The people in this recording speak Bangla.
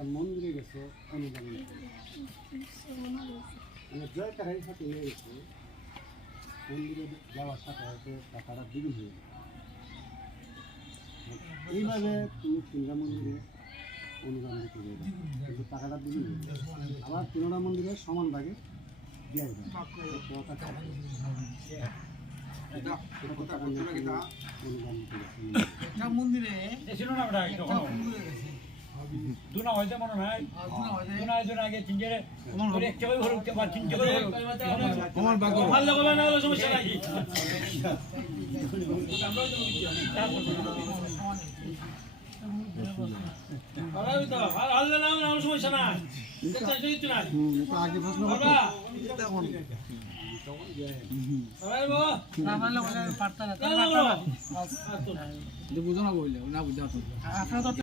একটা মন্দিরে গেছে অনুদান মানে জয় টাকার সাথে নিয়ে গেছে মন্দিরে যাওয়ার সাথে হয়তো টাকাটা দ্বিগুণ হয়ে গেছে এইভাবে তুমি তিনটা মন্দিরে অনুদান দিতে যাবে কিন্তু টাকাটা দ্বিগুণ হয়ে যাবে আবার তিনটা মন্দিরে সমান ভাগে দিয়ে যাবে। অনুদান দিতে গেছে মন্দিরে দুনা হইতে মনে হয়। আর দুনা হয়েছে। দুনা আগে তিনটে করে একটা করে হরুক বা তিনটে করে আমার বাগো ভালো করে না হলে সমস্যা নাই। হলে বুঝো না বললে না তো